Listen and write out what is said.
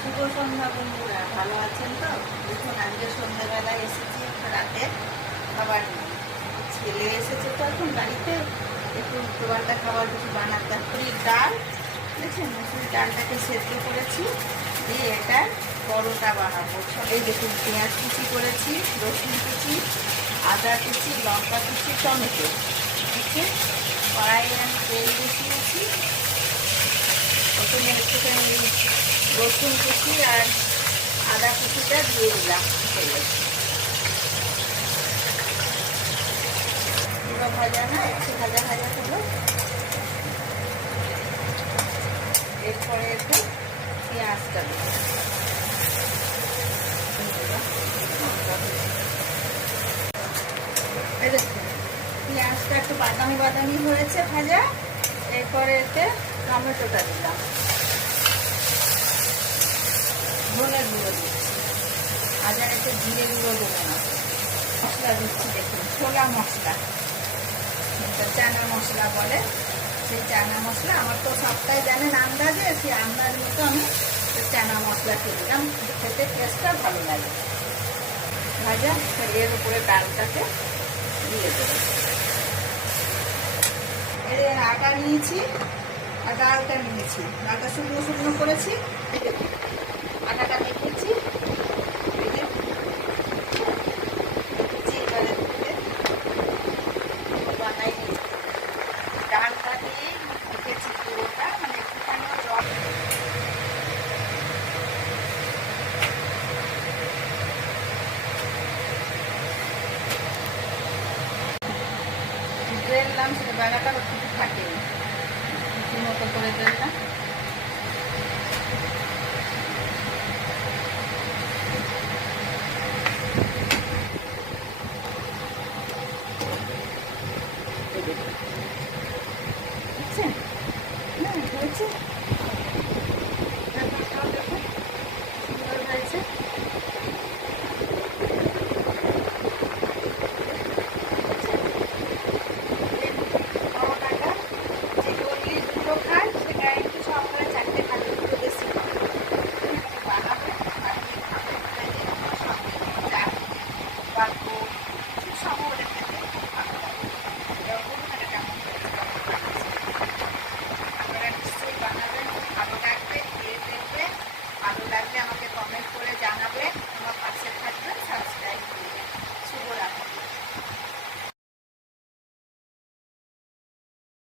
শুভ সন্ধ্যা বন্ধুরা, ভালো আছেন তো? দেখুন আজকে সন্ধ্যাবেলায় এসেছি একটা রাতে খাবার নিয়ে। ছেলে এসেছে তো এখন বাড়িতে, একটু দুপুরবেলা খাবার কিছু বানাতে। মুসুরির ডাল, দেখছেন মুসুরির ডালটাকে সেদ্ধ করেছি, দিয়ে এটা পরোটা বানাবো। এই দেখুন পেঁয়াজ কুচি করেছি, রসুন কুচি, আদা কুচি, লঙ্কা কুচি, টমেটো কুচি। কড়াইয়ে আমি তেল বসিয়েছি, প্রথমে একটুখানি রসুন কুচি আর আদা কুচিটা দিয়ে দিলাম তেলে। পুরো ভাজা না, একটু ভাজা ভাজা হলো। এরপরে একটু পেঁয়াজটা দেবো। দেখুন পেঁয়াজটা একটু বাদামি বাদামি হয়েছে ভাজা। এরপরে এতে টমেটোটা দিলাম, ধনের গুঁড়ো দিচ্ছি, আজার একটু জিরে গুঁড়ো দেবো না। মশলা দিচ্ছি, দেখুন ছোলা মশলা, চানা মশলা বলে, সেই চানা মশলা। আমার তো সবটাই জানেন আন্দাজে, সেই আন্দাজ মতো আমি চানা মশলাকে দিলাম, খেতে টেস্টটা ভালো লাগে। ভাজা এর উপরে ডালটাকে দিয়ে দেবো। এর আটা নিয়েছি আর ডালটা নিয়েছি, ডালটা শুকনো শুকনো করেছি। আটাটা মেখেছি, বানাই ডালটা দিয়ে মেখেছি পুরোটা, মানে একটুখানি জল। ড্রেনলাম, সেটা বেলাটা একটু থাকেনি, মতো করে ড্রেনলাম।